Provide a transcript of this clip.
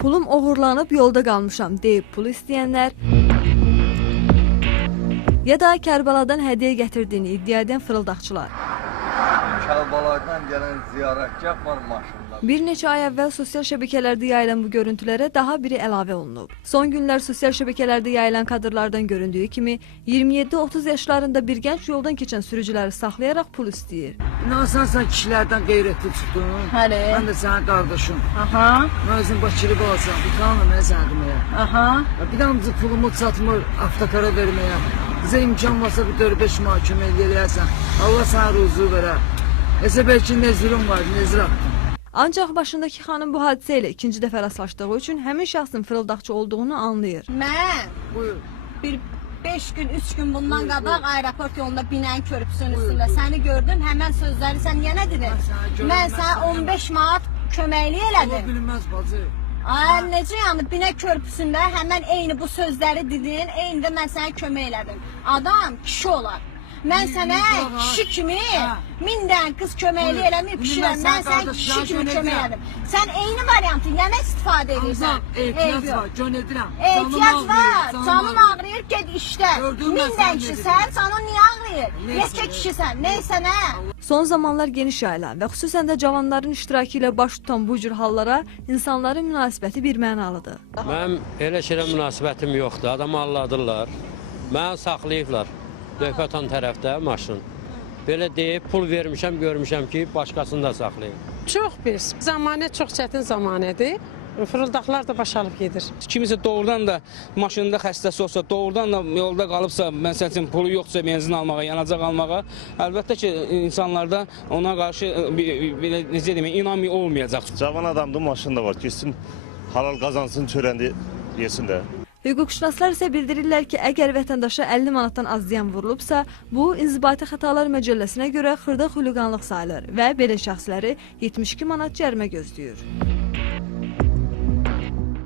pulum oğurlanıb yolda qalmışam deyib pul istəyənlər, ya da Kərbaladan hədiyyə gətirdiyini iddia edən fırıldaqçılar. Kərbalaydan gələn ziyarətgah var maşınlar. Bir neçə ay əvvəl sosial şəbəkələrdə yayılan bu görüntülərə daha biri əlavə olunub. Son günlər sosial şəbəkələrdə yayılan kadrlardan göründüyü kimi 27-30 yaşlarında bir gənc yoldan keçən sürücüləri saxlayaraq pul istəyir. İnansan kişilərdən qeyrətli çıxdın. Həli. Mən də sənin qardaşım. Aha. Mən özüm Bakılı olsam, utanma mən sənə deməyə. Aha. Bir damcı pulumu çatmır avtokara verməyə. Bizə imkan varsa bir 4-5 manat kömək eləyərsən. Allah sənə ruzu verər. Nəsə bəlkə nezirun var, nezir atdın. Ancaq başındakı xanım bu hadisə ilə ikinci dəfə rastlaşdığı üçün həmin şəxsin fırıldaqçı olduğunu anlayır. Mən Buyur. bir 5 gün, 3 gün bundan qabaq aeroport yolunda binən körpüsünün üstündə səni gördüm. Həmən sözləri sən yenə dedin. Mən sənə 15 manat köməklik Ola elədim. bilməz bacı. Ay, necə yəni binə körpüsündə həmən eyni bu sözləri dedin, eyni də mən sənə kömək elədim. Adam kişi olar. Mən sənə kişi kimi 1000 dənə qız köməklik eləməyib kişilər. Mən sənə kişi kimi kömək elədim. Sən eyni variantı yenə istifadə edirsən. Ehtiyac var, gön edirəm. Ehtiyac var, canın ağrıyır, get işlə. 1000 dənə kişisən, canın niyə ağrıyır? Neçə kişisən, neysə nə? Son zamanlar geniş yayılan və xüsusən də cavanların iştirakı ilə baş tutan bu cür hallara insanların münasibəti bir mənalıdır. Mənim elə şeylə münasibətim yoxdur. Adamı alladırlar. Mənə saxlayıblar. Dökatan tərəfdə maşın. Belə deyib pul vermişəm, görmüşəm ki, başqasını da saxlayıb. Çox pis. Zamanə çox çətin zamanədir. Fırıldaqlar da başalıb gedir. Kimisə doğrudan da maşında xəstəsi olsa, doğrudan da yolda qalıbsa, məsəl üçün pulu yoxsa benzin almağa, yanacaq almağa, əlbəttə ki, insanlarda ona qarşı necə demək, inam olmayacaq. Cavan adamdır, maşında var, gitsin, halal qazansın, çörəndi yesin də. Hüquqşünaslar isə bildirirlər ki, əgər vətəndaşa 50 manatdan az ziyan vurulubsa, bu İnzibati Xətalar Məcəlləsinə görə xırda xuliqanlıq sayılır və belə şəxsləri 72 manat cərimə gözləyir.